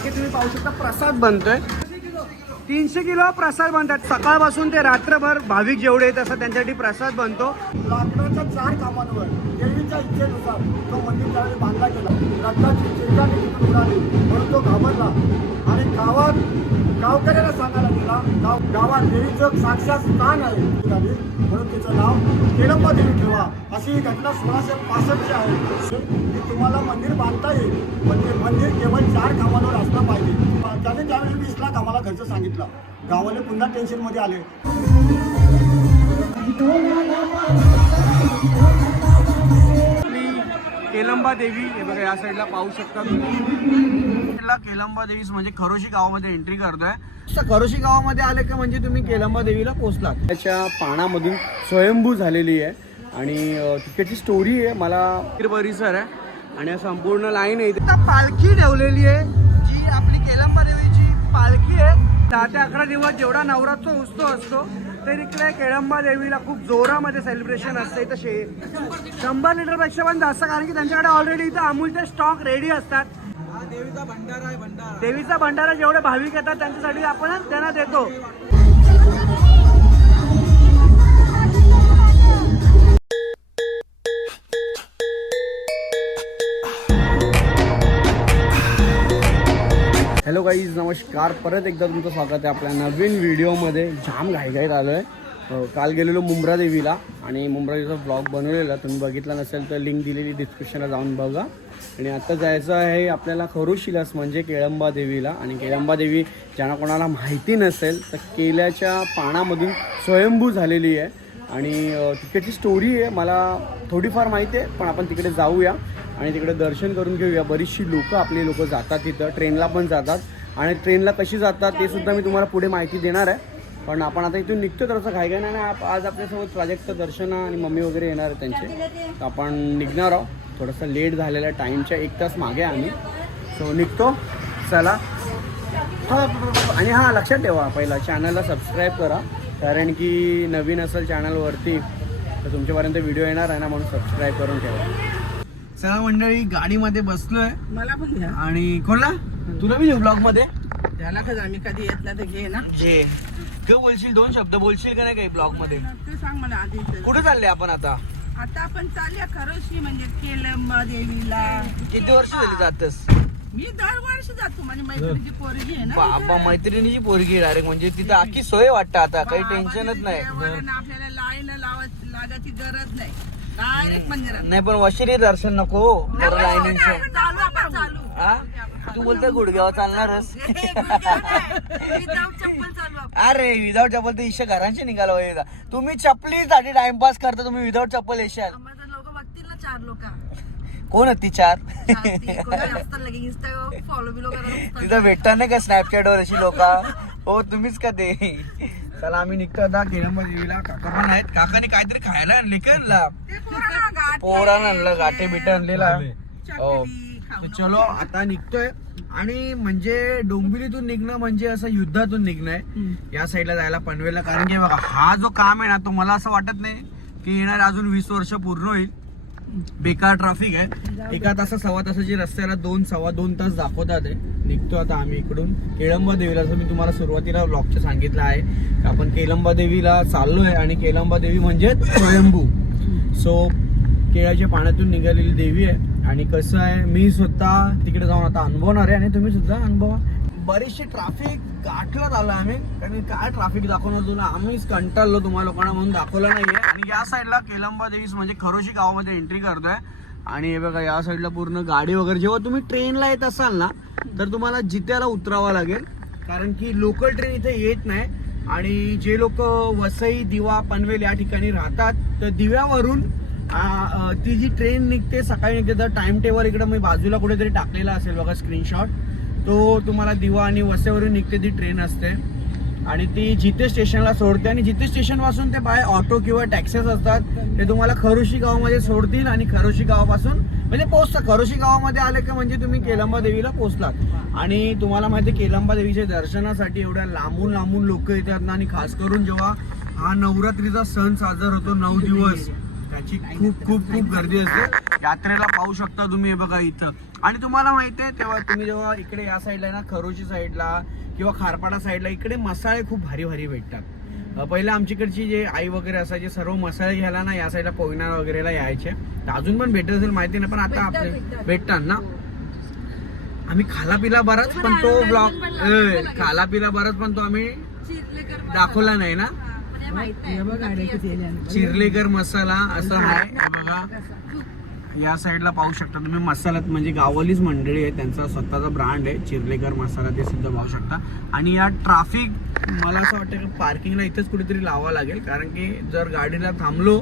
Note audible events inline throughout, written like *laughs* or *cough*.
मागे तुम्ही पाहू शकता प्रसाद बनतोय. तीनशे किलो प्रसाद बनतात. सकाळपासून ते रात्रभर भाविक जेवढे येत असतात त्यांच्यासाठी प्रसाद बनतो. लाकडाच्या चार कामांवर. त्यांच्या इच्छेनुसार तो मंदिर त्यावेळी बांधला गेला. रक्ताची चिंता तिथून उडाली. म्हणून तो घाबरला. आणि गावात गावकऱ्याला सांगायला गेला गाव गावात देवीचं साक्षात स्थान आहे. म्हणून तिचं नाव केळंबा देवी ठेवा. अशी ही घटना सोळाशे पासष्टची आहे. की तुम्हाला मंदिर बांधता येईल पण ते मंदिर केवळ चार कामांवर असलं पाहिजे. त्याने त्यावेळी वीस लाख आम्हाला खर्च सांगितला. गावाने पुन्हा टेन्शनमध्ये आले. केलंबा देवी हे बघा या साईडला पाहू शकता तुम्ही. केलंबा देवी म्हणजे खरोशी गावामध्ये एंट्री करतोय. खरोशी गावामध्ये आले का म्हणजे तुम्ही केलंबा देवीला पोहोचलात त्याच्या पाण्यामधून स्वयंभू झालेली आहे आणि तिकडची स्टोरी आहे. मला परिसर आहे आणि संपूर्ण लाईन आहे पालखी ठेवलेली आहे जी आपली केलंबा देवीची पालखी आहे. दहा ते अकरा दिवस जेवढा नवरात्र उत्सव असतो तर इकडे केळंबा देवीला खूप जोरामध्ये सेलिब्रेशन असते इथं शे शंभर लिटरपेक्षा पण जास्त कारण की त्यांच्याकडे ऑलरेडी इथं अमूलचे स्टॉक रेडी असतात. देवीचा भंडारा आहे भंडारा. देवीचा भंडारा जेवढे भाविक येतात त्यांच्यासाठी आपण त्यांना देतो. हॅलो गाईज नमस्कार. परत एकदा तुमचं स्वागत आहे आपल्या नवीन व्हिडिओमध्ये. जाम घाईघाईत आलो आहे काल गेलेलो मुंब्रा देवीला आणि मुंब्रा देवीचा ब्लॉग बनवलेला. तुम्ही बघितला नसेल तर लिंक दिलेली डिस्क्रिप्शनला जाऊन बघा. आणि आता जायचं आहे आपल्याला खरोशिलास म्हणजे केळंबा देवीला. आणि केळंबा देवी ज्यांना कोणाला माहिती नसेल तर केल्याच्या पानामधून स्वयंभू झालेली आहे. आणि तिकडची स्टोरी आहे. मला थोडीफार माहिती आहे पण आपण तिकडे जाऊया. आणि तिकडे दर्शन करून घेऊया. बरीचशी लोकं आपली लोकं जातात तिथं. ट्रेनला पण जातात. आणि ट्रेनला कशी जातात ते सुद्धा मी तुम्हाला पुढे माहिती देणार आहे. पण आपण आता इथून निघतो तर असं घाई नाही आप- आज आपल्यासोबत प्राजक्ता दर्शन आणि मम्मी वगैरे येणार आहे त्यांचे. तर आपण निघणार आहोत. थोडंसं लेट झालेलं आहे. टाईमच्या एक तास मागे आम्ही. सो निघतो. चला. हा, आणि हां लक्षात ठेवा. पहिला चॅनलला सबस्क्राईब करा. कारण की नवीन असेल चॅनलवरती तर तुमच्यापर्यंत व्हिडिओ येणार आहे ना म्हणून सबस्क्राईब करून ठेवा. चला मंडळी गाडीमध्ये बसलोय. मला पण द्या आणि कोणला? तुला बी ब्लॉगमध्ये त्याला कधी आम्ही कधी येत नाही तर घे ना. जे क बोलशील दोन शब्द बोलशील का नाही काही ब्लॉगमध्ये ते सांग मला आधी. कुठे चालले आपण आता? आता आपण चालल्या खरोशी म्हणजे केलंबा देवीला किती वर्ष झाली जातस? मी दरवर्षी जातो. माझी मैत्रिणीची पोरगी आहे ना बाबा मैत्रिणीची पोरगी डायरेक्ट म्हणजे तिथं आखी सोय वाटतं आता. काही टेन्शनच नाही. आपल्याला लाईन लावत लागायची गरज नाही. डायरेक्ट मंदिरात नाही पण वशिरी दर्शन नको. बरं लाईनीचं चालू आपण चालू. हा? तू बोलतो गुडगाव चालणारच. *laughs* चप्पल चालू आपण. अरे विदाऊट चप्पल तर ईशा घरांशी निघाला पाहिजे तुम्ही चपलीसाठी टाइमपास करता तुम्ही विदाऊट चप्पल येशाल. लोक बघतील ना चार लोक. कोण आहेत ती चार इंस्टाग्राम फॉलो बिलो करायला तिथं भेटता नाही का स्नॅपचॅट वर अशी लोक? हो तुम्हीच का ते? चला आम्ही निघतो आता. केळंबा देवीला काका पण आहेत. काकाने काहीतरी खायला आणले का पोरानं आणलं गाठे बिटे आणलेला. हो. तर चलो आता निघतोय. आणि म्हणजे डोंबिवलीतून निघणं म्हणजे असं युद्धातून निघणं आहे. या साईडला जायला पनवेलला. कारण की बघा हा जो काम आहे ना तो मला असं वाटत नाही की येणार अजून वीस वर्ष पूर्ण होईल. बेकार ट्राफिक आहे. एका तासा सव्वा तासाची रस्त्याला दोन सव्वा दोन तास दाखवतात आहे निघतो आता आम्ही इकडून. केळंबा देवीला जसं मी तुम्हाला सुरुवातीला ब्लॉगचं सांगितलं आहे आपण केळंबा देवीला आहे आणि केळंबा देवी म्हणजे स्वयंभू. सो केळाच्या पाण्यातून निघालेली देवी आहे. आणि कसं आहे मी स्वतः तिकडे जाऊन आता अनुभवणार आहे आणि तुम्ही सुद्धा अनुभवा. बरीचशी ट्राफिक गाठलं आलं आम्ही. कारण काय ट्रॅफिक दाखवणार तुला? आम्हीच कंटाळलो तुम्हाला लोकांना म्हणून दाखवलं नाहीये. आणि या साईडला केलंबा देवीस म्हणजे खरोशी गावामध्ये एंट्री करतोय. आणि हे बघा या साईडला पूर्ण गाडी वगैरे. जेव्हा तुम्ही ट्रेनला येत असाल ना तर तुम्हाला जित्याला उतरावं लागेल. कारण की लोकल ट्रेन इथे येत नाही. आणि जे लोक वसई दिवा पनवेल या ठिकाणी राहतात तर दिव्यावरून ती जी ट्रेन निघते सकाळी निघते तर टाइम टेबल इकडं मी बाजूला कुठेतरी टाकलेला असेल बघा स्क्रीनशॉट तो तुम्हाला दिवा आणि वसेवरून निघते ती ट्रेन असते. आणि ती जिथे स्टेशनला सोडते आणि जिथे स्टेशनपासून ते बाय ऑटो किंवा टॅक्सेस असतात ते तुम्हाला खरोशी गावामध्ये सोडतील आणि खरोशी गावापासून म्हणजे पोहोचतात खरोशी गावामध्ये आले का म्हणजे तुम्ही केलंबा देवीला पोहोचलात आणि तुम्हाला माहिती आहे, केलंबा देवीच्या दर्शनासाठी एवढ्या लांबून लांबून लोक येतात ना आणि खास करून जेव्हा हा नवरात्रीचा सण साजरा होतो नऊ दिवस त्याची खूप खूप खूप गर्दी असते. यात्रेला पाहू शकता तुम्ही हे बघा इथं. आणि तुम्हाला माहिती आहे तेव्हा तुम्ही जेव्हा इकडे या साईडला आहे ना खरोची साईडला किंवा खारपाडा साईडला इकडे मसाले खूप भारी भारी भेटतात. पहिले आमच्याकडची जे आई वगैरे असायचे सर्व मसाले घ्यायला ना या साईडला पोयना वगैरेला यायचे. तर अजून पण भेटत असेल माहिती नाही पण आता भेटतात, आपले भेटतात. ना. आम्ही खाला पिला बराच पण तो ब्लॉग खाला पिला बराच पण तो आम्ही दाखवला नाही ना. चिरलेकर मसाला असं आहे बघा. या साईडला पाहू शकता तुम्ही मसाल्यात म्हणजे गावालीच मंडळी आहे त्यांचा स्वतःचा ब्रँड आहे चिरलेकर मसाला ते सुद्धा पाहू शकता. आणि या ट्राफिक मला असं वाटतं की पार्किंगला इथंच कुठेतरी लावावं लागेल कारण की जर गाडीला थांबलो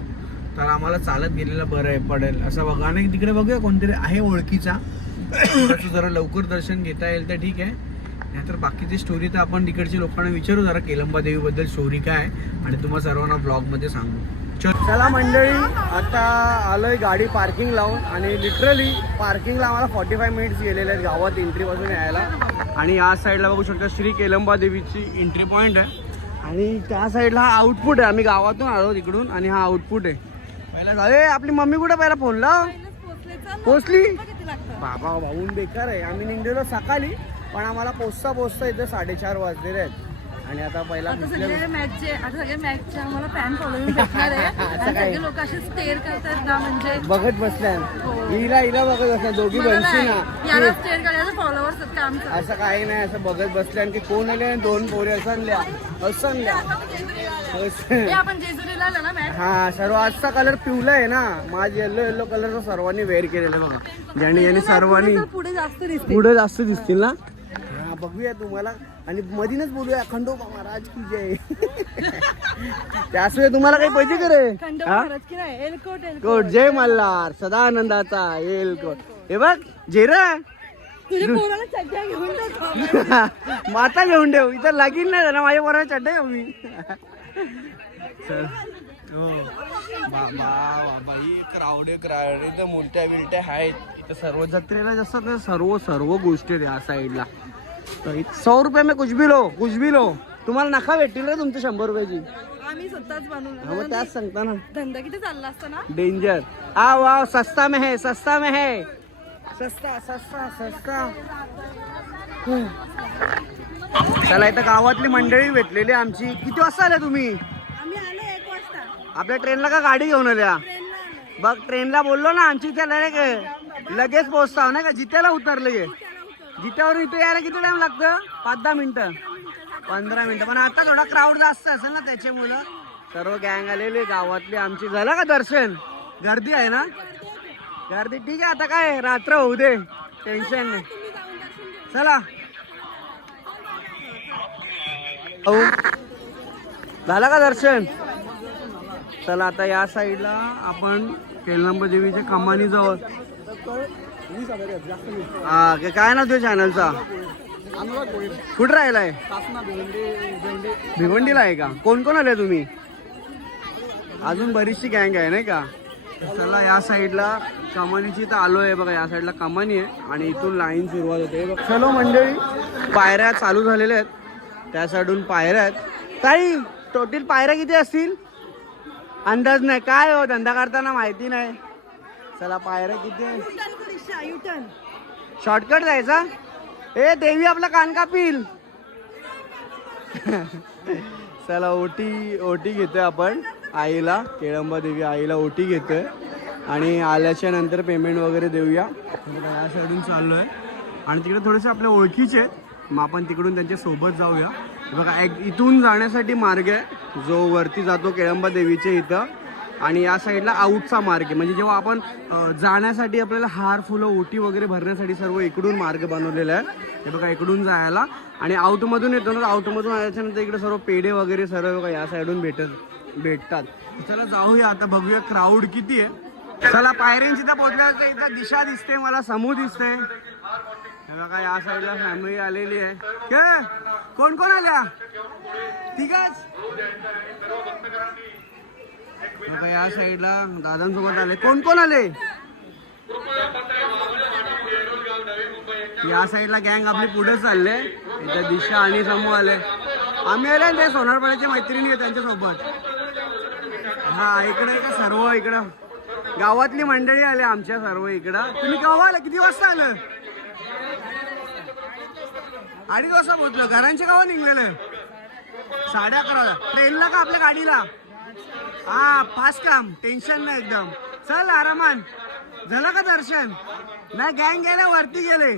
तर आम्हाला चालत गेलेलं बरं आहे पडेल. असं बघा आणि तिकडे बघूया कोणतरी आहे ओळखीचा. जरा लवकर दर्शन घेता येईल तर ठीक आहे. नाहीतर बाकीची स्टोरी तर आपण तिकडच्या लोकांना विचारू जरा केलंबा देवीबद्दल स्टोरी काय आहे आणि तुम्हाला सर्वांना ब्लॉगमध्ये सांगू. चला मंडळी आता आलोय गाडी पार्किंग लावून आणि लिटरली पार्किंगला आम्हाला फॉर्टी फाय मिनिट्स गेलेले आहेत गावात एंट्रीपासून यायला. आणि या साईडला बघू शकता श्री केलंबा देवीची एंट्री पॉईंट आहे. आणि त्या साईडला हा आउटपुट आहे. आम्ही गावातून आलो तिकडून आणि हा आउटपुट आहे. पहिला अरे आपली मम्मी कुठे पहिला फोन लाव पोचली? बाबा भाऊन बेकार आहे. आम्ही निघलेलो सकाळी पण आम्हाला पोचता पोचता इथे साडेचार वाजलेले आहेत. आणि आता पहिला आता कुठल्या- सगळे मॅचचे आता सगळे मॅचचे आम्हाला फॅन फॉलोइंग भेटणार आहे. *laughs* आणि काय? सगळे लोक असे स्टेअर करतात ना म्हणजे बघत बसल्या. हिला हिला बघत बसल्या. दोघी मला बनशी नाही, ना. याला स्टेअर करायचं फॉलोअर्स आहेत का आमचं? असं काही नाही. असं बघत बसल्या. आणि की कोण आले? आणि दोन पोरी हे आपण जेजुरीला आलो ना मॅच हा सर्व आजचा कलर पिवला आहे ना. माझ येल्लो येल्लो कलर सर्वांनी वेअर केलेला बघा. ज्याने ज्याने सर्वांनी पुढे जास्त दिसते पुढे जास्त दिसतील ना? हा बघूया तुम्हाला. आणि मधीनच बोलूया खंडोबा महाराज की जय. त्याशिवाय तुम्हाला काही पाहिजे करे खंडोबा? महाराज की नाही एलकोट एलकोट. कोट जय मल्हार सदा आनंदाचा येल कोट हे बघ जेरा *laughs* माता घेऊन ठेव इथं लागीन नाही ना माझ्या पोराला चड्डे घेऊ मी. चल. हो. बाबा बाबा ही क्राऊड आहे क्राऊड इथं मुलट्या बिलट्या आहेत. इथं सर्व जत्रेला जसं ना सर्व सर्व गोष्टी आहेत या साईडला तर इथं सौ रुपये में कुछ भी लो कुछ भी लो। तुम्हाला नखा भेटतील रे तुमची शंभर रुपयाची आम्ही स्वतःच हा, मग बनवलं सांगता ना. धंदा किती चालला असता ना? डेंजर आ वाव सस्ता में है सस्ता में है. सस्ता सस्ता सस्ता. हम्म. चला इथं गावातली मंडळी भेटलेली आमची. किती वाजता आल्या तुम्ही? आम्ही आलो एक वाजता. आपल्या ट्रेनला का गाडी घेऊन आल्या? ट्रेनला आलो. बघ ट्रेनला बोललो ना आमची का लगेच पोहोचता नाही का? जित्याला उतरले. जिथ्यावर इथे यायला किती टाइम लागतं? पाच दहा मिनिटं. पंधरा मिनिटं. पण आता थोडा क्राऊड जास्त असेल ना त्याचे मुलं सर्व गँग आलेले गावातली आमची. झालं का दर्शन? गर्दी आहे ना? गर्दी ठीक आहे. आता काय? रात्र होऊ दे. टेन्शन नाही. चला. झालं का दर्शन? चला आता या साईडला आपण केलंब देवीच्या कमानी जवळ हा काय- काय ना तुझ्या चॅनलचा कुठं राहिलाय? भिवंडीला आहे का? कोण कोण आले तुम्ही? अजून बरीचशी गँग आहे नाही का? चला या साईडला कमानीची तर आलो आहे बघा या साईडला कमानी आहे आणि इथून लाईन सुरुवात होते. बघ. चलो मंडळी पायऱ्या चालू झालेल्या आहेत. त्या साईडून पायऱ्या आहेत. ताई टोटल पायऱ्या किती असतील? अंदाज नाही. काय हो धंदा करताना माहिती नाही. चला पायऱ्या किती आहे युटर्न शॉर्टकट जायचा ए देवी आपला कान कापील. चला ओटी ओटी घेतोय आपण आईला. केळंबा देवी आईला ओटी घेतोय. आणि आल्याच्यानंतर पेमेंट वगैरे देऊया. या साईडून चाललोय. आणि तिकडे थोडेसे आपल्या ओळखीचे आहेत. मग आपण तिकडून त्यांच्यासोबत जाऊया. बघा एक इथून जाण्यासाठी मार्ग आहे. जो वरती जातो केळंबा देवीच्या इथं. आणि या साईडला आऊटचा मार्ग आहे. म्हणजे जेव्हा आपण जाण्यासाठी आपल्याला हार फुलं ओटी वगैरे भरण्यासाठी सर्व इकडून मार्ग बनवलेला आहे. हे बघा इकडून जायला. आणि आऊटमधून येतो ना आऊटमधून आल्याच्यानंतर इकडे सर्व पेढे वगैरे सर्व बघा या साईडून भेटत भेटतात. चला जाऊया आता बघूया क्राऊड किती आहे. चला पायऱ्यांची तर पोहोचल्याचं इथं दिशा दिसते मला समूह दिसते हे बघा या साईडला फॅमिली आलेली आहे. के? कोण कोण आल्या? ठीकच बघा या साईडला दादांसोबत आले. कोण कोण आले? या साईडला गँग आपली पुढे चालले. इथं दिशा आणि समूह आले. आम्ही आले ना ते सोनारपाड्याच्या मैत्रिणी आहेत त्यांच्यासोबत. हा इकडे का सर्व इकडं? गावातली मंडळी आले आमच्या सर्व इकडं. तुम्ही केव्हा आलं? किती वाजता आलं? अडीच वाजता पोहोचलो. घरांचे गावात निघलेलं? साडे अकरा ट्रेनला का आपल्या गाडीला? हा फास्ट काम. टेन्शन नाही एकदम. चल आरामान. झालं का दर्शन? नाही गँग गेले वरती गेले.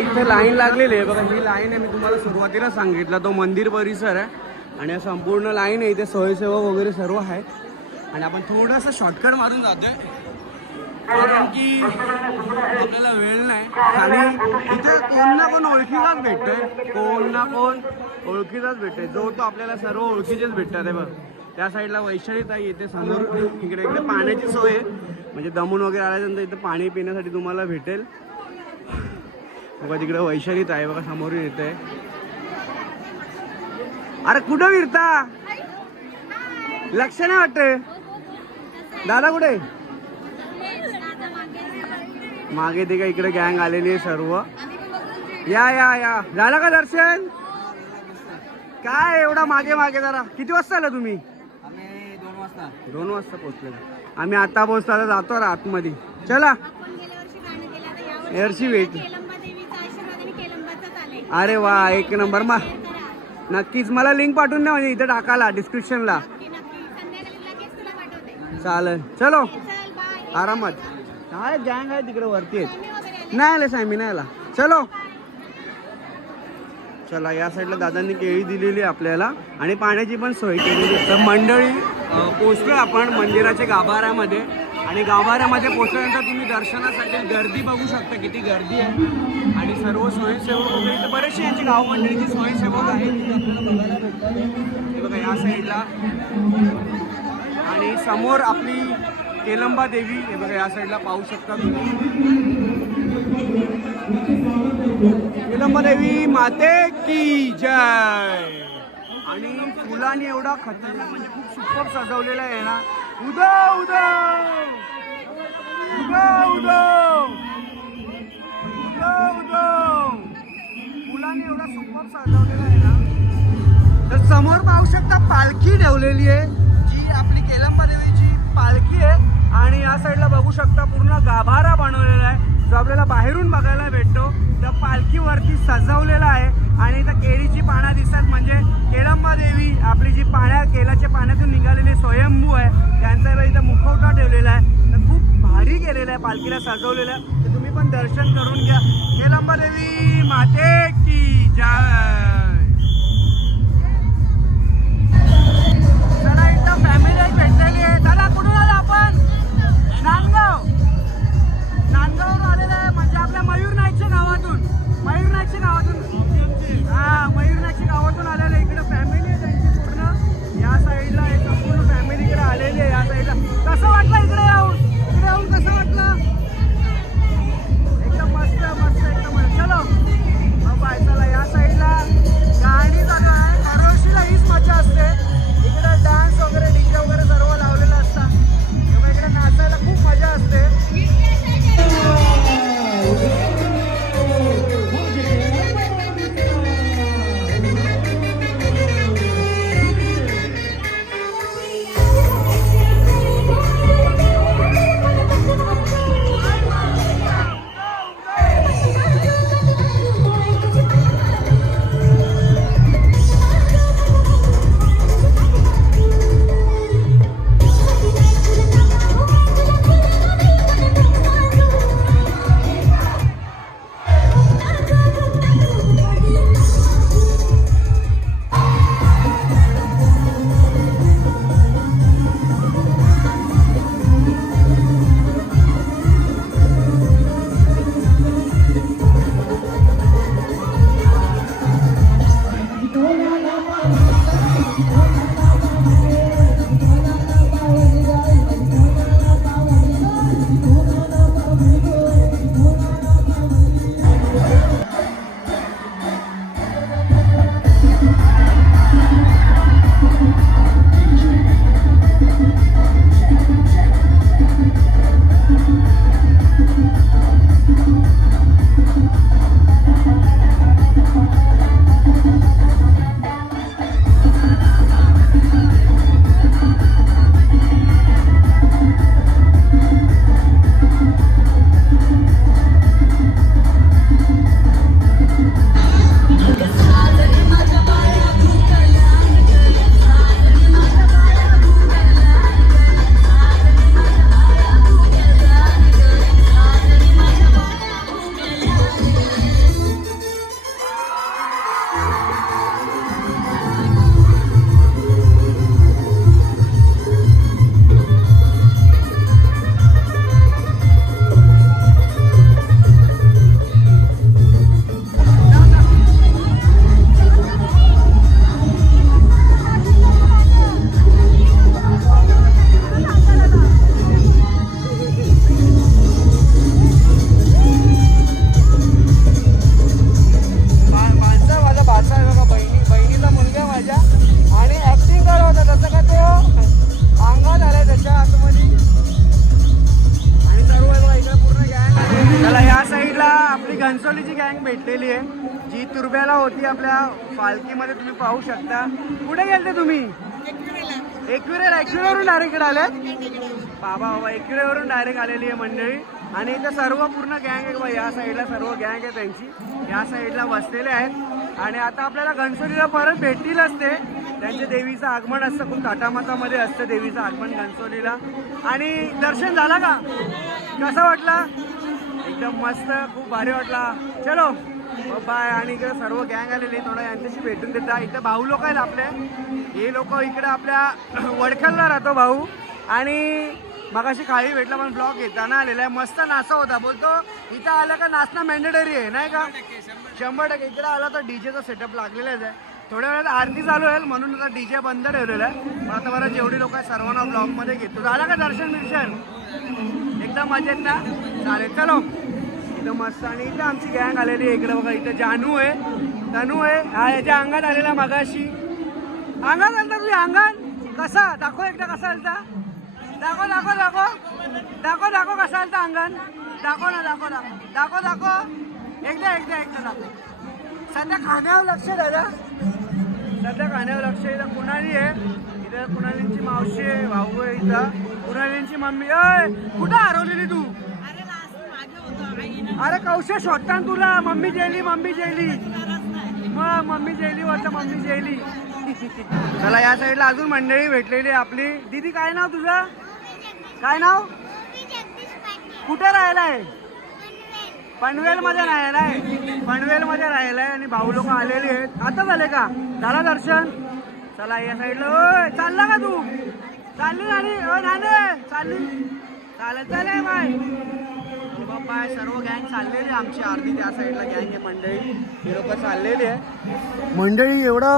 इथे लाईन लागलेली आहे. बघा ही लाईन आहे. मी तुम्हाला सुरुवातीला सांगितलं तो मंदिर परिसर आहे. आणि संपूर्ण लाईन आहे. इथे स्वयंसेवक वगैरे सर्व आहे आणि आपण थोडासा शॉर्टकट मारून जातोय. कारण की आपल्याला वेळ नाही. आणि इथे कोण ना कोण ओळखीचाच भेटतोय. कोण ना कोण ओळखीचाच भेटतोय. जो तो आपल्याला सर्व ओळखीचेच भेटतात आहे बघ. त्या साईडला वैशालीताई येते समोर इकडे इकडे पाण्याची सोय आहे. म्हणजे दमून वगैरे आल्यानंतर इथं पाणी पिण्यासाठी तुम्हाला भेटेल. बघा तिकडे वैशालीत आहे बघा समोर येते अरे कुठं फिरता? लक्ष नाही वाटत दादा कुठे? मागे ते का इकडे गँग आलेली आहे सर्व. या या या. झालं का दर्शन? काय एवढा मागे मागे जरा. किती वाजता आला तुम्ही? वाजता? दोन वाजता पोहोचले आम्ही आता पोहोचतो आता जातो रा आतमध्ये चला. आपण गेल्या वर्षी गाणं केलं आता यावर्षी वेट. केलंबा देवीचा आशीर्वाद आणि केलंबाचाच आले अरे वा एक नंबर. मा नक्कीच. मला लिंक पाठवून द्या म्हणजे इथे टाकाला डिस्क्रिप्शनला चालेल. चलो. आरामात. काय? गँग आहे तिकडे वरती आहेत? आले. नाही आले सामी नाही आला. चलो. चला या साईडला दादांनी केळी दिलेली आहे आपल्याला. आणि पाण्याची पण सोय केलेली आहे. तर मंडळी पोचलो आपण मंदिराच्या गाभाऱ्यामध्ये. आणि गाभाऱ्यामध्ये पोचल्यानंतर तुम्ही दर्शनासाठी गर्दी बघू शकता किती गर्दी आहे. आणि सर्व स्वयंसेवक वगैरे तर बरेचसे यांचे गाव मंडळीचे स्वयंसेवक आहेत. तिथे आपल्याला बघायला भेटतात हे बघा या साईडला. आणि समोर आपली केलंबा देवी हे बघा या साईडला पाहू शकता तुम्ही. केलंबा देवी माते की जय! आणि फुलांनी एवढा खतरनाक म्हणजे खूप सुपर सजवलेला आहे ना. उदो उदो उदो उदो उदो उदो फुलांनी एवढा सुपर सजवलेला आहे ना. तर समोर पाहू शकता पालखी ठेवलेली आहे. जी आपली केलंबा देवीची पालखी आहे. आणि या साईडला बघू शकता पूर्ण गाभारा बनवलेला आहे. जो आपल्याला बाहेरून बघायला भेटतो. त्या पालखीवरती सजवलेला आहे. आणि इथं केळीची पानं दिसतात. म्हणजे केळंबा देवी आपली जी पाण्या केळाच्या पाण्यातून निघालेली स्वयंभू आहे त्यांचा इथं मुखवटा ठेवलेला आहे. तर खूप भारी केलेलं आहे पालखीला सजवलेलं आहे. तर तुम्ही पण दर्शन करून घ्या. केळंबा देवी माते की जय! चला फॅमिली भेटलेली आहे दादा कुठून आला आपण? नांदगाव. नांदगावरून आलेलं आहे म्हणजे आपल्या मयूर नाईकच्या गावातून. सध्याला आपल्या पालखीमध्ये तुम्ही पाहू शकता. कुठे गेलते तुम्ही? एकविरेला. एकविरेवरून डायरेक्ट इकडे आले बाबा बाबा एकविरेवरून डायरेक्ट आलेली आहे मंडळी. आणि इथं सर्व पूर्ण गँग आहे बा या साईडला सर्व गँग आहे त्यांची. या साईडला बसलेले आहेत. आणि आता आपल्याला गणसोलीला परत भेटतील असते. त्यांच्या देवीचं आगमन असतं. खूप ताटामातामध्ये असतं देवीचं आगमन गणसोलीला आणि दर्शन झाला का? कसा वाटला? एकदम मस्त. खूप भारी वाटला. चलो. बाय आणि इकडे सर्व गँग आलेले थोडं यांच्याशी भेटून देता इथं भाऊ लोक आहेत आपले. हे लोक इकडे आपल्या *clears throat* वडखलला राहतो भाऊ. आणि मगाशी खाली भेटला पण ब्लॉग घेताना आलेला आहे. मस्त नाचा होता. बोलतो इथं आलं का नाचणं मॅन्डेटरी आहे नाही का? शंभर टक्के इकडे आला तर डीजेचा सेटअप लागलेलाच आहे. थोड्या वेळात आरती चालू आहे म्हणून आता डीजे बंद ठेवलेला आहे. पण आता बरं जेवढी लोक आहेत सर्वांना ब्लॉगमध्ये घेतो. झालं का दर्शन बिर्शन एकदम मजेत ना? चालेल चलो. एकदम मस्त आणि इथं आमची गँग आलेली आहे. इकडे बघा इथं जानू आहे. तनू आहे. हा याच्या अंगात आलेला मगाशी. अंगात आलता तुझ्या अंगात? कसा? दाखव एकदा कसा आलता. दाखव दाखव दाखव. दाखव दाखव कसा आलता अंगण दाखव ना दाखव दाखव दाखव दाखव. एकदा एकदा एकदा दाखव. सध्या खाण्यावर लक्ष दादा सध्या खाण्यावर लक्ष आहे. इथं कुणाली आहे? इथं कुणालींची मावशी आहे भाऊ आहे इथं. कुणालींची मम्मी. अय कुठं हरवलेली तू? अरे कौशल शोधता तुला. Mummy jelly mummy jelly. मग मम्मी जेली वाटतं मम्मी जेली. चला या साईडला अजून मंडळी भेटलेली आपली. दीदी काय नाव तुझं? काय नाव? कुठे राहिलाय? पनवेल मध्ये राहिलाय. पनवेल मध्ये राहिलाय आणि भाऊ लोक आलेले आहेत. आता झाले का? झाला दर्शन? चला या साईडला. ओय चालला का तू? चालली गाडी? ओ नाने चालली. चालेल चालेल बाय. बाबा सर्व गँग चाललेली आहे आमची. अर्धी त्या साईडला गँग आहे मंडळी. हे लोक चाललेली आहे. मंडळी एवढा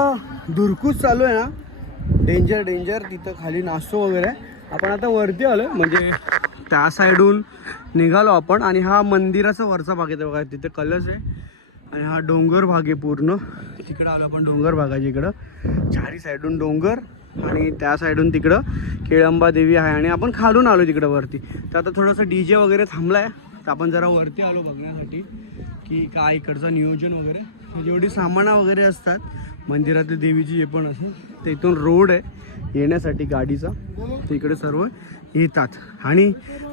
धुरकूच चालू आहे ना? डेंजर डेंजर तिथं खाली नाचतो वगैरे. आपण आता वरती आलो म्हणजे त्या साईडून निघालो आपण. आणि हा मंदिराचा वरचा भाग आहे बघा. तिथे कलश आहे. आणि हा डोंगर भाग आहे पूर्ण. तिकडं आलो आपण डोंगर भागाच्या इकडं. चारी साईडून डोंगर आणि त्या साईडून तिकडं केळंबा देवी आहे. आणि आपण खालून आलो तिकडं वरती. तर आता थोडंसं डी जे वगैरे थांबला आहे तर आपण जरा वरती आलो बघण्यासाठी की काय इकडचं नियोजन वगैरे. जेवढी सामाना वगैरे असतात मंदिरातली देवीची जे पण असेल ते इथून रोड आहे येण्यासाठी गाडीचा. तर इकडे सर्व येतात. आणि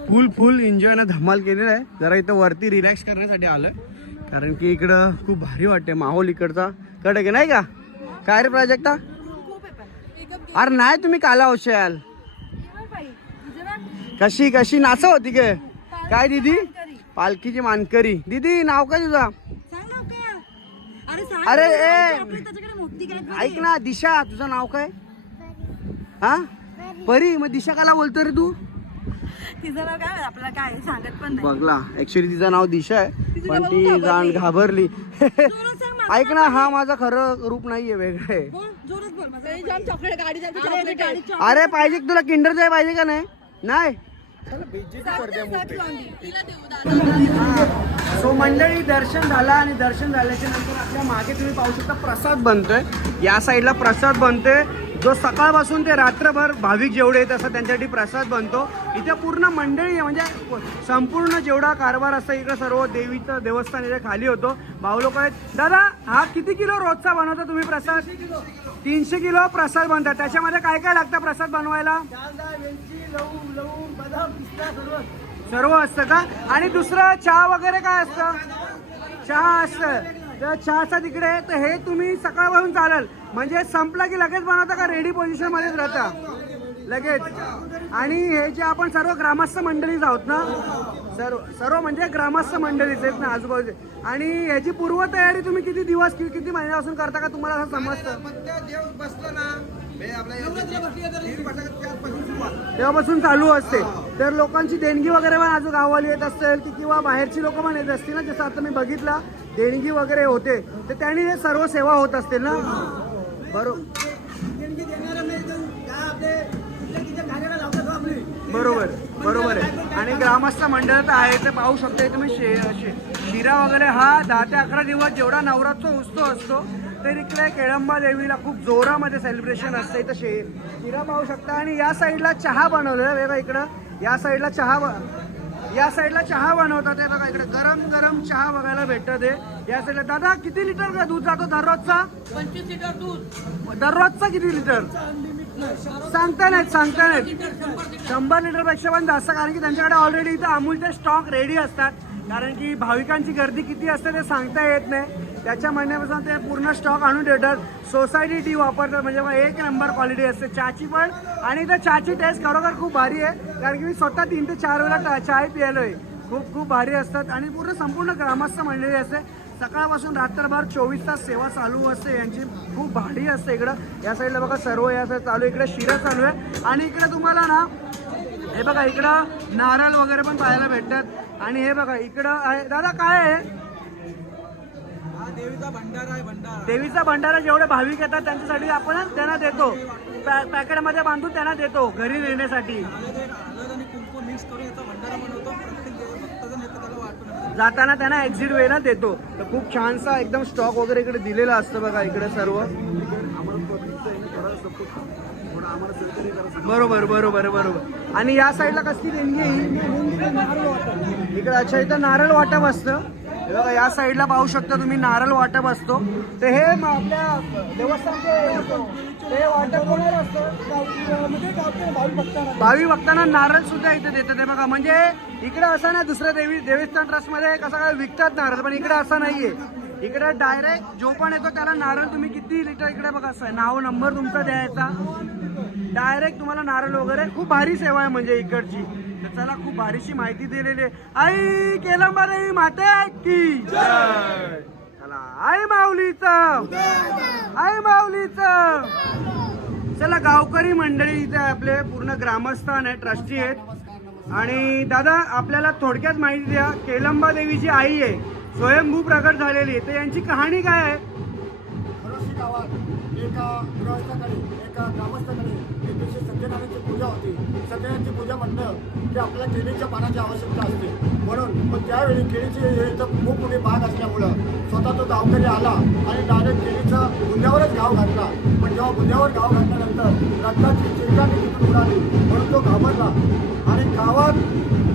फुल फुल एन्जॉयनं धमाल केलेला आहे. जरा इथं वरती रिलॅक्स करण्यासाठी आलं आहे कारण की इकडं खूप भारी वाटते माहोल इकडचा. कडक आहे नाही का? काय रे प्राजक्ता अरे नाही तुम्ही काला औषयाल कशी कशी? नाच होती गे. काय दीदी? पालखीची मानकरी. दीदी नाव काय तुझा? अरे ए! ऐक ना दिशा तुझं नाव काय? हा? परी. मग दिशा काला बोलतो रे तू? तिचं नाव काय? आपल्याला काय सांगत पण नाही. बघला ऍक्च्युली तिचं नाव दिशा आहे पण ती जाण घाबरली. ऐक ना हा माझा खरं रूप नाहीये वेगळं. आहे जोरात बोल माझं. जाम चॉकलेट गाडी जाते चॉकलेट गाडी अरे पाहिजे तुला किंडर जाय पाहिजे का नाही? नाही? सो मंडळी दर्शन झालं आणि दर्शन झाल्याच्यानंतर आपल्या मागे तुम्ही पाहू शकता प्रसाद बनतोय. या साईडला प्रसाद बनतोय. जो सकाळपासून ते रात्रभर भाविक जेवढे येत असतात त्यांच्यासाठी प्रसाद बनतो. इथे पूर्ण मंडळी म्हणजे संपूर्ण जेवढा कारभार असतो इकडे सर्व देवीचं देवस्थान इथे खाली होतो. भाऊ लोक आहेत. दादा हा किती किलो रोजचा बनवता तुम्ही प्रसाद? तीनशे किलो. प्रसाद बनतात त्याच्यामध्ये काय काय लागतं प्रसाद बनवायला? सर्व असतं का? आणि दुसरं चहा वगैरे काय असतं? चहा असतं. तर चहाचा तिकडे तर हे तुम्ही सकाळपासून चालेल. म्हणजे संपला की लगेच बनवता का रेडी पोझिशन मध्येच राहता? लगेच. आणि हे जे आपण सर्व ग्रामस्थ मंडळीच आहोत ना? सर्व सर्व म्हणजे ग्रामस्थ मंडळीच आहेत ना आजूबाजूचे. आणि ह्याची पूर्वतयारी तुम्ही किती दिवस कि- किती महिन्यापासून करता का तुम्हाला असं समजतं? तेव्हापासून चालू असते. तर लोकांची देणगी वगैरे पण आज गावाला येत असेल की किंवा बाहेरची लोक पण येत असतील ना? जसं आता मी बघितला देणगी वगैरे होते. तर त्यांनी हे सर्व सेवा होत असतील ना? बरोबर बरोबर बरोबर आहे. आणि ग्रामस्थ मंडळ तर आहे ते पाहू शकता तुम्ही शे शिरा वगैरे हा दहा ते अकरा दिवस जेवढा नवरात्र उत्सव असतो तर इकडे केळंबा देवीला खूप जोरामध्ये सेलिब्रेशन असतं. इथं शे शिरा पाहू शकता. आणि या साईडला चहा बनवलेला वेगळा इकडं. या साईडला चहा या साईडला चहा बनवतात हे बघा इकडे गरम गरम चहा बघायला भेटत आहे या साईडला दादा किती लिटर का दूध जातो दररोजचा? पंचवीस लिटर दूध. दररोजचा किती लिटर? सांगता नाहीत सांगता नाहीत. शंभर लिटरपेक्षा पण जास्त कारण की त्यांच्याकडे ऑलरेडी इथं अमूलचे स्टॉक रेडी असतात. कारण की भाविकांची गर्दी किती असते ते सांगता येत नाही. त्याच्या म्हणण्यापासून ते पूर्ण स्टॉक आणून ठेवतात सोसायटी टी वापरतात म्हणजे मग एक नंबर क्वालिटी असते. चहाची पण आणि इथं चहाची टेस्ट खरोखर खूप भारी आहे. कारण की मी स्वतः तीन ते चार वेळा टा- चाय आहे खूप खूप भारी असतात आणि पूर्ण संपूर्ण ग्रामस्थ मंडळी असते. सकाळपासून रात्रभर चोवीस तास सेवा चालू असते. यांची खूप भारी असते इकडं. या साईडला बघा सर्व या साईड चालू इकडे शिरा चालू आहे. आणि इकडे तुम्हाला ना हे बघा इकडं नारळ वगैरे पण पाहायला भेटतात. आणि हे बघा इकडं आहे दादा काय आहे? देवीचा भंडारा आहे भंडारा. देवीचा भंडारा जेवढे भाविक येतात त्यांच्यासाठी आपण त्यांना देतो. पॅकेटमध्ये बांधून त्यांना देतो घरी नेण्यासाठी. जाताना त्यांना एक्झिट वेला देतो. तर खूप छानसा एकदम स्टॉक वगैरे इकडे दिलेला असतं बघा इकडे सर्व. बरोबर बरोबर बरोबर. आणि या साईडला कसली देणगी. इकडे अच्छा इथं नारळ वाटप असतं. बघा या साईडला पाहू शकता तुम्ही नारळ वाटप असतो. ते हे आपल्या देवस्थानचे वाटप कोणाला असतं. म्हणजे भावी भक्तांना. नारळ सुद्धा इथे देतात. हे बघा म्हणजे इकडे असं ना दुसऱ्या देवी देवस्थान ट्रस्टमध्ये कसं काय विकतात नारळ पण इकडे असं नाहीये. इकडे डायरेक्ट जो पण येतो त्याला नारळ तुम्ही किती लिटर इकडे बघा असं नाव नंबर तुमचा द्यायचा. डायरेक्ट तुम्हाला नारळ वगैरे खूप भारी सेवा आहे म्हणजे इकडची. तर चला खूप भारीशी माहिती दिलेली आहे. आई केलंबा देवी माते की? चला आई माऊलीचं. आई माऊलीचं. चला गावकरी मंडळी इथे आपले पूर्ण ग्रामस्थान आहे ट्रस्टी आहेत. आणि दादा आपल्याला थोडक्यात माहिती द्या केलंबा देवीची आई आहे स्वयंभू प्रकट झालेली आहे. तर यांची कहाणी काय आहे? खरोशी गावात एका गृहस्थाकडे एका ग्रामस्थाकडे एक दिवशी सत्यनारायणची पूजा होती. सत्यनारायणची पूजा म्हटलं ते आपल्याला केळीच्या पानाची आवश्यकता असते. म्हणून पण त्यावेळी केळीची इथं खूप मोठी बाग असल्यामुळं स्वतः तो गावकरी आला आणि डायरेक्ट केळीचा बुंद्यावरच घाव घातला. पण जेव्हा बुंद्यावर घाव घातल्यानंतर रक्ताची चिंता तिथून उडाली. म्हणून तो घाबरला. आणि गावात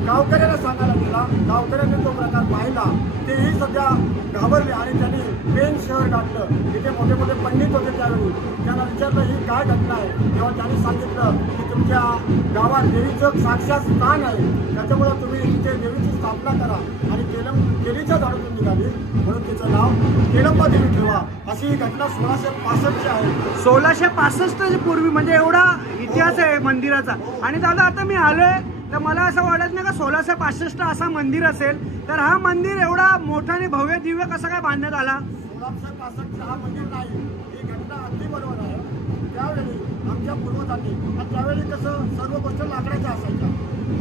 गावकऱ्याला सांगायला गेला गावकऱ्यांनी तो प्रकार पाहिला. तेही सध्या घाबरले आणि त्यांनी पेन शहर गाठलं तिथे मोठे मोठे पंडित होते त्यावेळी. त्यांना विचारलं ही काय घटना आहे? तेव्हा त्यांनी सांगितलं की तुमच्या गावात देवीचं साक्षात स्थान आहे. त्याच्यामुळं तुम्ही तिथे देवीची स्थापना करा आणि केलम केलीच्या झाडातून निघाली. म्हणून तिचं नाव केलंबा देवी ठेवा. अशी ही घटना सोळाशे पासष्टची आहे. सोळाशे पासष्ट पूर्वी म्हणजे एवढा इतिहास आहे मंदिराचा. आणि दादा आता मी आलोय तर मला असं वाटत नाही का सोळाशे पासष्ट असा मंदिर असेल. तर हा मंदिर एवढा मोठा आणि भव्य दिव्य कसा काय बांधण्यात आला? सोळाशे पासष्ट हा मंदिर नाही. ही घटना अगदी बरोबर आहे. त्यावेळी आमच्या पूर्वजांनी आणि त्यावेळी कसं सर्व गोष्ट लाकडाच्या असायच्या.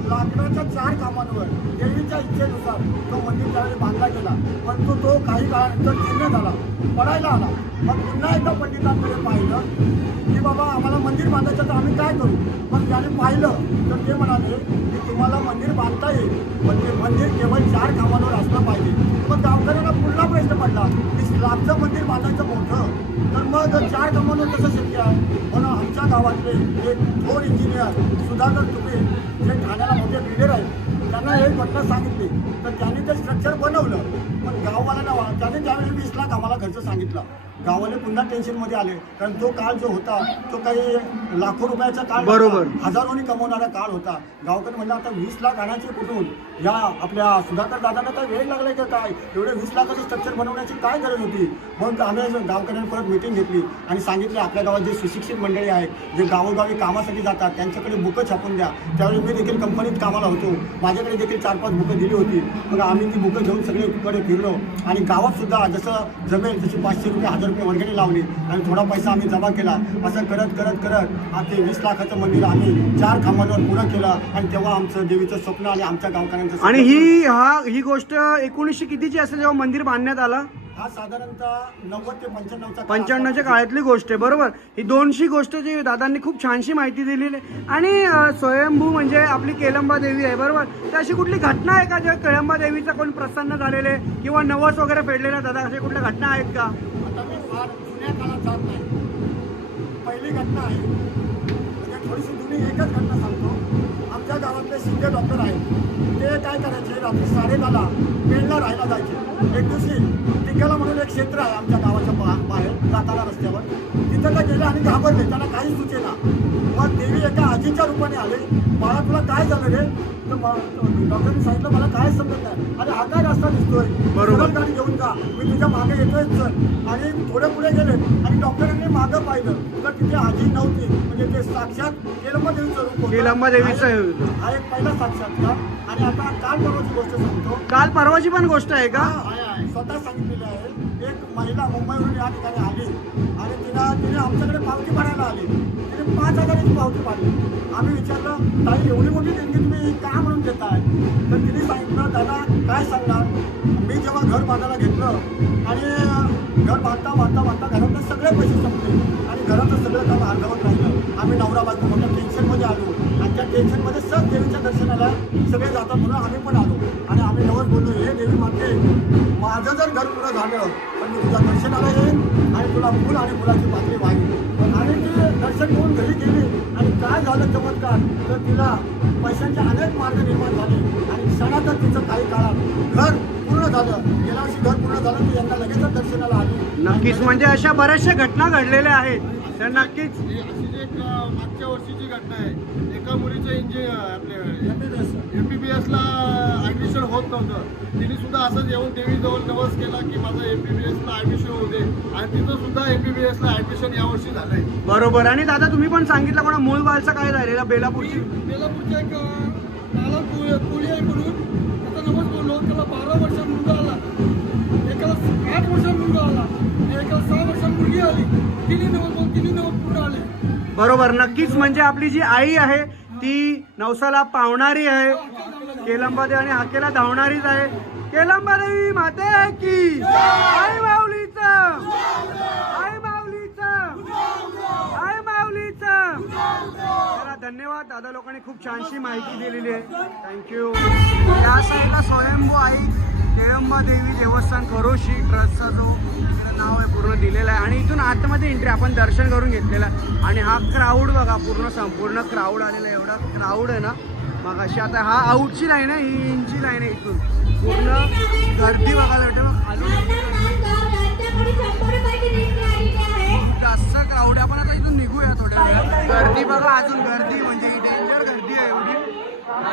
लाकडाच्या चार कामांवर देवीच्या इच्छेनुसार तो मंदिर त्यावेळी बांधला गेला. परंतु तो काही काळानंतर जीर्ण झाला पडायला आला. मग पुन्हा एकदा पंडितांकडे पाहिलं की बाबा आम्हाला मंदिर बांधायचं तर आम्ही काय करू? मग त्याने पाहिलं तर ते म्हणाले की तुम्हाला मंदिर बांधता येईल पण ते मंदिर केवळ चार कामांवर असलं पाहिजे. मग गावकऱ्यांना पुन्हा प्रश्न पडला की स्लॅबचं मंदिर बांधायचं मोठं? तर मग चार कामांवर कसं शक्य आहे? म्हणून आमच्या गावातले एक थोर इंजिनियर सुधाकर तुपे जे ठाण्याला मोठे बिल्डर आहेत त्यांना हे घटना सांगितली. तर त्यांनी ते स्ट्रक्चर बनवलं. पण गाववाल्यांना वा- त्याने त्यावेळी वीस लाख आम्हाला खर्च सांगितला. गावाले पुन्हा टेन्शनमध्ये आले. कारण तो काळ जो होता तो काही लाखो रुपयाचा काळ. बरोबर. हजारोनी कमवणारा काळ होता. गावकरी म्हणलं आता वीस लाख आणायचे कुठून? या आपल्या सुधाकर दादांना काय वेळ लागलाय का काय? एवढे वीस लाखाचं स्ट्रक्चर बनवण्याची काय गरज होती? मग आम्ही गावकऱ्यांनी परत मिटिंग घेतली आणि सांगितले आपल्या गावात जे सुशिक्षित मंडळी आहेत जे गावोगावी कामासाठी जातात त्यांच्याकडे बुकं छापून द्या. त्यावेळी मी देखील कंपनीत कामाला होतो. माझ्याकडे देखील चार पाच बुकं दिली होती. मग आम्ही ती बुकं घेऊन सगळीकडे फिरलो. आणि गावात सुद्धा जसं जमेल तशी पाचशे रुपये हजार रुपये वर्गणी लावली आणि थोडा पैसा आम्ही जमा केला. असं करत करत करत ते वीस लाखाचं मंदिर आम्ही चार खांबांवर पुरं केलं आणि तेव्हा आमचं देवीचं स्वप्न आणि आमच्या गावकऱ्यांचं आणि ही हा ही गोष्ट एकोणीसशे कितीची असेल जेव्हा मंदिर बांधण्यात आलं? हा साधारणतः नव्वद ते पंच्याण्णवचा पंच्याण्णवच्या. काळातली गोष्ट आहे बरोबर? ही दोनशी गोष्ट जी दादांनी खूप छानशी माहिती दिलेली आहे. आणि अं, स्वयंभू म्हणजे आपली केलंबा देवी आहे बरोबर? तर अशी कुठली घटना आहे का जे केलंबा देवीचा कोण प्रसन्न झालेले किंवा नवस वगैरे फेडलेला दादा? अशा कुठल्या घटना आहेत का? आता मी फार जुन्या काळात जात नाही. पहिली घटना आहे. म्हणजे थोडीशी जुनी एकच घटना सांगतो. आमच्या गावातले शिंदे डॉक्टर आहेत. ते काय करायचे? रात्री साडेदहाला पेणला राहायला जायचे. एक दिवशी टिकाला म्हणून एक क्षेत्र आहे आमच्या गावाच्या बा- बाहेर जाताना रस्त्यावर. तिथं ते गेले आणि घाबरले त्यांना काही सुचेना. मग देवी एका आजीच्या रूपाने आले. बाळा तुला काय झालं रे? तर डॉक्टरने सांगितलं मला काय समजत नाही. अरे हा काय रस्ता दिसतोय? बरोबर. गाडी घेऊन जा. मी तुझ्या मागे येतोय सर आणि थोडे पुढे गेले. आणि डॉक्टरांनी मागं पाहिलं. तर तिथे आजी नव्हती. म्हणजे ते साक्षात केलंमदेवीचं रूप होतं. केलंबा देवीचं हे. हा एक पहिला साक्षात्कार. आणि आता काल परवाची गोष्ट सांगतो. काल परवाची पण गोष्ट आहे का? हा, आहे, आहे. स्वतः सांगितलेलं आहे. एक महिला मुंबईवरून या ठिकाणी आली. आणि तिला तिने आमच्याकडे पावती भरायला आली. तिने पाच हजाराची पावती भरली आम्ही विचारलं ताई एवढी मोठी देणगी तुम्ही का म्हणून देताय? तर तिने सांगितलं दादा काय सांगणार? मी जेव्हा घर बांधायला घेतलं आणि घर बांधता बांधता बांधता घरातले सगळे पैसे संपले. आणि घराचं सगळं काम अर्धवट राहिलं. आम्ही नवरा बायको मोठ्या टेन्शनमध्ये आलो. त्या टेन्शनमध्ये सर देवीच्या दर्शनाला सगळे जातात म्हणून आम्ही पण आलो. आणि आम्ही नवस बोललो हे देवी माते माझं जर घर पुरं झालं पण मी तुझ्या दर्शनाला येईन आणि तुला फुल आणि फुलाची पातळी पण आणि ती दर्शन घेऊन घरी गेली आणि काय झालं चमत्कार? तर तिला पैशांचे अनेक मार्ग निर्माण झाले आणि क्षणातच तिचं काही काळात घर पूर्ण झालं. गेल्या वर्षी घर पूर्ण झालं की यांना लगेचच दर्शनाला आली. नक्कीच म्हणजे अशा बऱ्याचशा घटना घडलेल्या आहेत. तर नक्कीच एक मागच्या वर्षीची घटना आहे. एका मुलीचं इंजि आपले एम बी बी एसला ॲडमिशन होत नव्हतं. तिने सुद्धा असंच येऊन देवीजवळ नवस केला की माझं एम बी बी एसला ॲडमिशन होऊ दे. आणि तिथं सुद्धा एम बी बी एसला ॲडमिशन यावर्षी झालं आहे बरोबर. आणि दादा तुम्ही पण सांगितलं कोणा मूळ बालचा काय झालेलं? बेलापूरची. बेलापूरच्या एक नाला पुळी आहे म्हणून. त्याचा नवस बोललो. त्याला बारा वर्षात मुलगा आला. एकाला आठ वर्षात मुलगा आला. एकाला सहा वर्षात मुलगी आली. तिन्ही तिन्ही पूर्ण आले बरोबर नक्कीच. म्हणजे आपली जी आई आहे ती नवसाला पावणारी आहे. केलंबादेवी आणि हाकेला धावणारीच आहे. केलंबादेवी माते की आई माऊलीचं. आई माऊलीचं. आई माऊलीचं. चला धन्यवाद. दादा लोकांनी खूप छानशी माहिती दिलेली आहे. थँक्यू या साईडला स्वयंभू आई केळंबादेवी देवस्थान खरोशी ट्रस्टचा जो नाव आहे पूर्ण दिलेलं आहे. आणि इथून आतमध्ये एंट्री आपण दर्शन करून घेतलेलं आहे. आणि हा क्राऊड बघा पूर्ण संपूर्ण क्राऊड आलेला आहे. एवढा क्राऊड आहे ना. मग अशी आता हा आऊटची लाईन आहे ही इनची लाईन आहे इथून. पूर्ण गर्दी बघायला मग खूप जास्त क्राऊड आहे. आपण आता इथून निघूया थोड्या वेळात. गर्दी बघा अजून गर्दी म्हणजे डेंजर गर्दी आहे एवढी.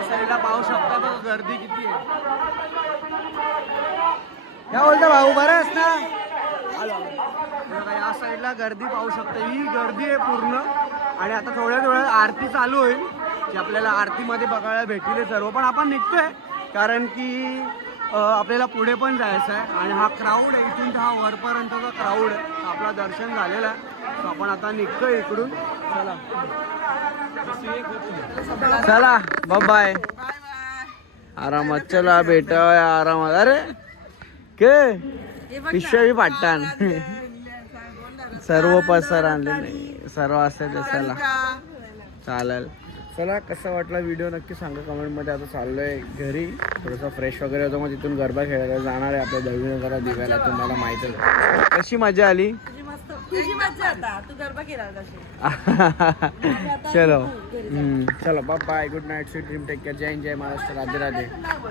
साईडला पाहू शकता बघा गर्दी किती आहे. काय बोलतो भाऊ बरं ना? आलो, बघा, या साईडला गर्दी पाहू शकता. ही गर्दी आहे पूर्ण. आणि आता थोड्या थोड्या आरती चालू होईल. जी आपल्याला आरतीमध्ये बघायला भेटतील सर्व. पण आपण निघतोय. कारण की आपल्याला पुढे पण जायचं आहे. आणि हा क्राऊड आहे. इथून हा वरपर्यंतचा क्राऊड आहे. आपला दर्शन झालेला आहे. So आपण आता निघतोय इकडून. चला. चला. बाय बाय आरामात चला भेटा आरामात. अरे के? ना, बोलणार. सर्व पसार आणले नाही सर्व असं ते चला. का? चालेल. चला कसा वाटला व्हिडिओ नक्की सांगा कमेंटमध्ये आता चाललोय घरी. थोडंसं फ्रेश वगैरे होतं मग तिथून गरबा खेळायला जाणार आहे. आपल्या दळवीनगरा दिव्याला तुम्हाला माहितच आहे. कशी मजा आली? *laughs* चलो. चलो. Bye bye good night sweet dream take care जय जय महाराष्ट्र. राधे राधे.